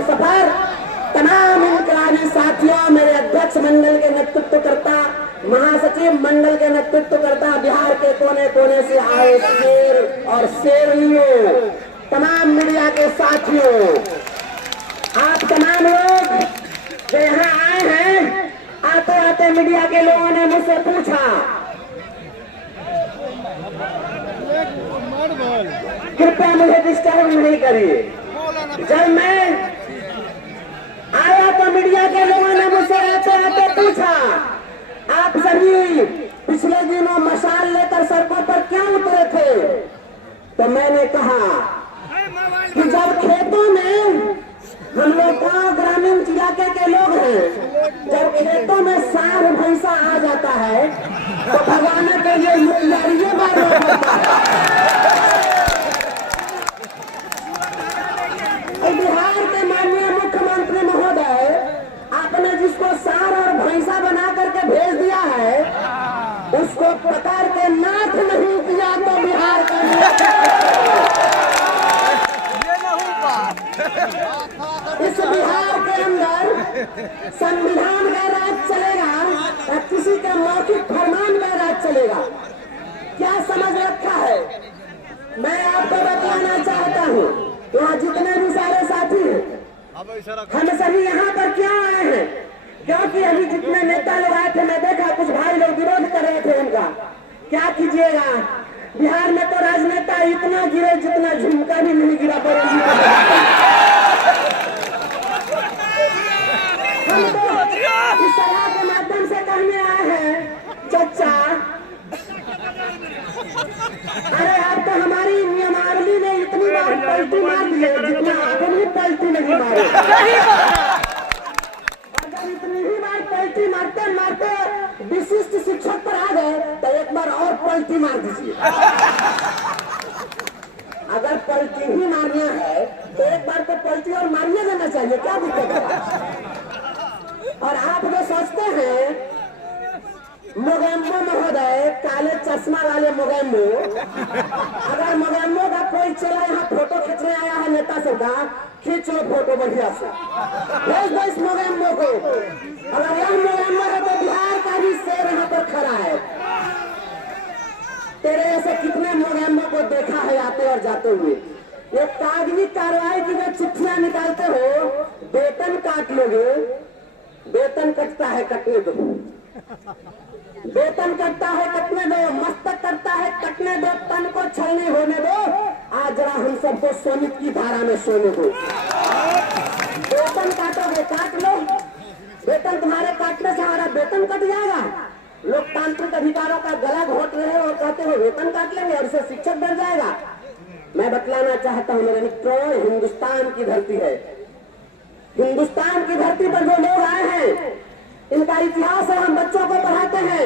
हमसफर तमाम इनकलाबी साथियों, मेरे अध्यक्ष मंडल के नेतृत्व करता, महासचिव मंडल के नेतृत्व करता, बिहार के कोने कोने से आए शेर और शेरनियों, तमाम मीडिया के साथियों, आप तमाम लोग जो यहाँ आए हैं, आते आते मीडिया के लोगों ने मुझसे पूछा, कृपया मुझे डिस्टर्ब नहीं करिए। जब मैं आया तो मीडिया के लोगों ने मुझसे आते आते पूछा, आप सभी पिछले दिनों मशाल लेकर सड़कों पर क्यों उतरे थे? तो मैंने कहा कि जब खेतों में हम लोग गाँव ग्रामीण इलाके के लोग हैं, जब खेतों में सांड भैंसा आ जाता है तो भगाने के लिए मुखियारियों का रोक होता है। बिहार के माननीय मुख्यमंत्री महोदय, आपने जिसको सांड और भैंसा बना करके भेज दिया है, उसको पकड़ के नाथ नहीं किया तो बिहार का इस बिहार के अंदर संविधान का राज चलेगा या किसी का मौखिक फरमान का राज चलेगा? क्या समझ रखा है? मैं आपको बताना चाहता हूँ, यहाँ जितने भी सारे साथी हैं, हम सभी यहाँ पर क्यों आए हैं? क्योंकि अभी जितने नेता लोग आए थे, मैं देखा कुछ भाई लोग विरोध कर रहे थे उनका। क्या कीजिएगा, बिहार में तो राजनेता इतना गिरे जितना झुमका भी नहीं गिरा बरेली। हम तो इस सलाह के माध्यम से कहने आए हैं, चचा अरे आप तो हमारी नियमावली में इतनी बार पलटी मार दिए जितना आदमी पलटी नहीं मारे। अगर इतनी ही बार पलटी मारते मारते विशिष्ट शिक्षक पर आ गए तो एक बार और पलटी मार दीजिए। अगर पलटी ही मारना है तो एक बार तो पलटी और मारने देना चाहिए, क्या दिक्कत है? और आप जो सोचते हैं मोगेम्बो महोदय, काले चश्मा वाले मोगेम्बो, अगर मोगेम्बो का कोई चला यहाँ फोटो खींचने आया है नेता सब का, खींच लो फोटो बढ़िया से, भेज दो इस मोगेम्बो को। अगर यह मोगेम्बो है तो बिहार का भी शेर यहाँ पर खड़ा है। तेरे ऐसे कितने मोगेम्बो को देखा है आते और जाते हुए। ये कागजी कार्रवाई की जो चिट्ठियां निकालते हो, वेतन काट लोगे, वेतन कटता है कटने दो, वेतन कटता है कटने दो, मस्तक कटता है कटने दो, तन को छलने होने दो। आज जरा हम सबको सोनित की धारा में सोने दो। वेतन काटोगे काट लो, वेतन तुम्हारे काटने से हमारा वेतन कट जाएगा। लोकतांत्रिक अधिकारों का गला घोट रहे हो और कहते हो वेतन काट लेंगे और इसे शिक्षक बढ़ जाएगा। मैं बतलाना चाहता हूँ मेरे मित्रों, हिंदुस्तान की धरती है, हिंदुस्तान की धरती पर जो लोग आए हैं इनका इतिहास है, हम बच्चों को पढ़ाते हैं।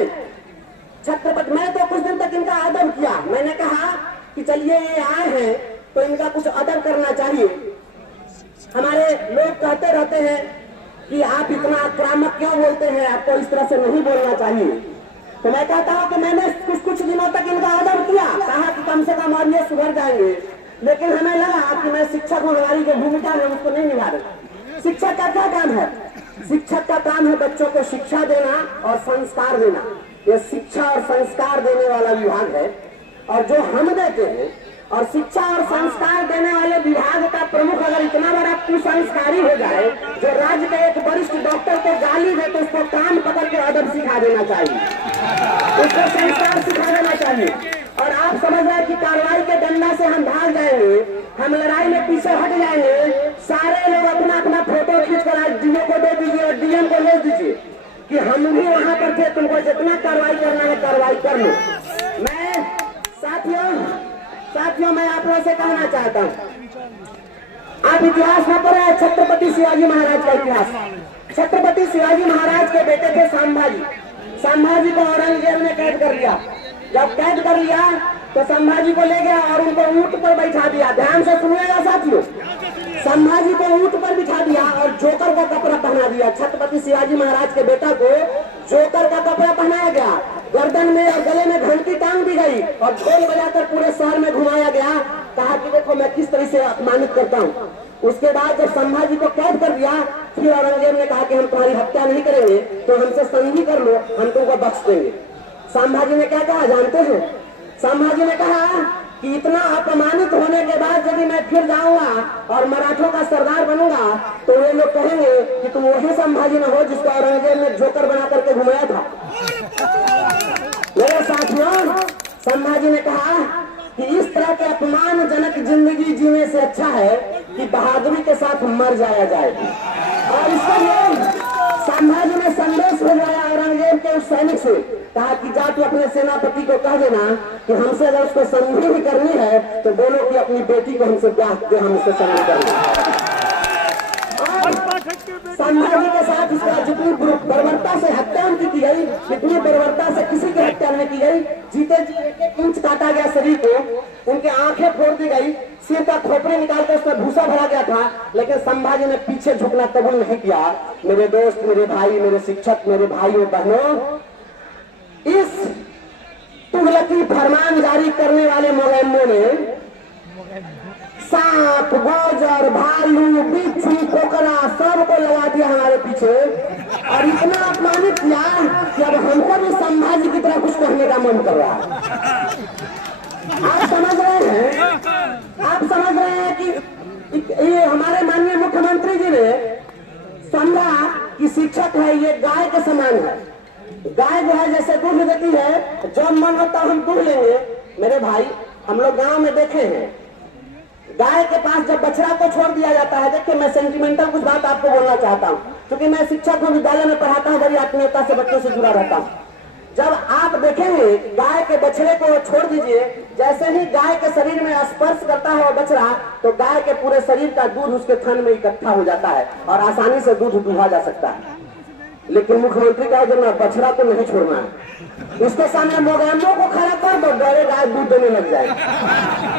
छत्रपति, मैं तो कुछ दिन तक इनका अदब किया, मैंने कहा कि चलिए ये आए हैं तो इनका कुछ अदब करना चाहिए। हमारे लोग कहते रहते हैं कि आप इतना आक्रामक क्यों बोलते हैं, आपको इस तरह से नहीं बोलना चाहिए। तो मैं कहता हूं कि मैंने कुछ दिनों तक इनका अदब किया, कहा कि कम से कम और ये सुधर जाएंगे, लेकिन हमें लगा कि मैं शिक्षक हूं, हमारी जो भूमिका है उसको नहीं निभा रहा। शिक्षक का क्या काम है? शिक्षक का काम है बच्चों को शिक्षा देना और संस्कार देना। ये शिक्षा और संस्कार देने वाला विभाग है, और जो हम देते हैं, और शिक्षा और संस्कार देने वाले विभाग का प्रमुख अगर इतना बड़ा कुसंस्कारी हो जाए, जो राज्य के एक वरिष्ठ डॉक्टर को गाली दे तो उसको कान पकड़ के अदब सिखा देना चाहिए, उसको संस्कार सिखा देना चाहिए। और आप समझ रहे कि कार्रवाई के डंडा से हम भाग जाएंगे, हम लड़ाई में पीछे हट जाएंगे, सारे लोग अपना अपना फोटो खींच कर आज डीओ को दे दीजिए और डीएम को ले दीजिए कि हम भी वहां पर थे, तुमको जितना कार्रवाई करना है कार्रवाई कर लो। मैं साथियों मैं आप लोगों से कहना चाहता हूँ, आप इतिहास में पढ़े छत्रपति शिवाजी महाराज का इतिहास। छत्रपति शिवाजी महाराज के बेटे थे संभाजी। संभाजी को औरंगजेब ने कैद कर लिया। जब कैद कर लिया तो संभाजी को ले गया और उनको ऊंट पर बैठा दिया। ध्यान से सुनिएगा साथियों, संभाजी को ऊंट पर बिठा दिया और जोकर का कपड़ा पहना दिया। छत्रपति शिवाजी महाराज के बेटा को जोकर का कपड़ा पहनाया गया, गर्दन में और गले में घंटी टांग दी गई और ढोल बजाकर पूरे शहर में घुमाया गया। कहा कि देखो मैं किस तरह से अपमानित करता हूँ। उसके बाद जब संभाजी को कैद कर दिया, फिर औरंगजेब ने कहा कि हम तुम्हारी हत्या नहीं करेंगे, तो हमसे संधि कर लो, हम तुमको बख्श देंगे। संभाजी ने क्या कहा जानते हैं? संभाजी ने कहा कि इतना अपमानित होने के बाद यदि मैं फिर जाऊंगा और मराठों का सरदार बनूंगा तो वे लोग कहेंगे कि तुम वही संभाजी न हो जिसको औरंगजेब ने जोकर बना करके घुमाया था। मेरे साथियों, संभाजी ने कहा कि इस तरह के अपमानजनक जिंदगी जीने से अच्छा है कि बहादुरी के साथ मर जाया जाए। और इसके लिए संभाजी ने संदेश भेजवाया औरंगजेब के उस सैनिक से, कहा कि जा तू अपने सेनापति को कह देना कि हमसे अगर उसको संधि भी करनी है तो बोलो कि अपनी बेटी को हमसे ब्याह के हम उससे संधि करेंगे। संभाजी के साथ इसका जितनी बर्बरता से हत्या उनकी की गई, जितनी बर्बरता से किसी की हत्या नहीं की गई, जीते जी एक इंच काटा गया शरीर को, उनके आंखें फोड़ दी गई, सिर का खोपड़ी निकालकर उसमें भूसा भरा गया था, लेकिन संभाजी ने पीछे झुकना कबूल नहीं किया। मेरे दोस्त, मेरे भाई, मेरे शिक्षक, मेरे भाइयों बहनों, इस तुगलकी फरमान जारी करने वाले मोगैम्बो ने सांप, गोजर, भालू, बिच्छू, कोकरा सबको लगा दिया हमारे पीछे और इतना अपमानित किया कि अब हमको भी संभाजी की तरह कुछ कहने का मन कर रहा है। आप समझ रहे हैं? आप समझ रहे हैं कि ये हमारे माननीय मुख्यमंत्री जी ने समझा कि शिक्षक है ये गाय के समान है। गाय जो है जैसे दूध देती है, जब मन होता हम दूध लेंगे। मेरे भाई, हम लोग गांव में देखे हैं, गाय के पास जब बछड़ा को छोड़ दिया जाता है, देखिए मैं सेंटिमेंटल कुछ बात आपको बोलना चाहता हूँ, क्योंकि मैं शिक्षक हूँ, विद्यालय में पढ़ाता हूँ, बड़ी आत्मीयता से बच्चों से जुड़ा रहता हूँ। जब आप देखेंगे गाय के बछड़े को छोड़ दीजिए, जैसे ही गाय के शरीर में स्पर्श करता है वो बछड़ा, तो गाय के पूरे शरीर का दूध उसके थन में इकट्ठा हो जाता है और आसानी से दूध दुहा जा सकता है। लेकिन मुख्यमंत्री का जो बछड़ा को नहीं छोड़ना है, उसके सामने मोगैम्बो को खड़ा कर दो, गाय दूध देने लग जाएगी।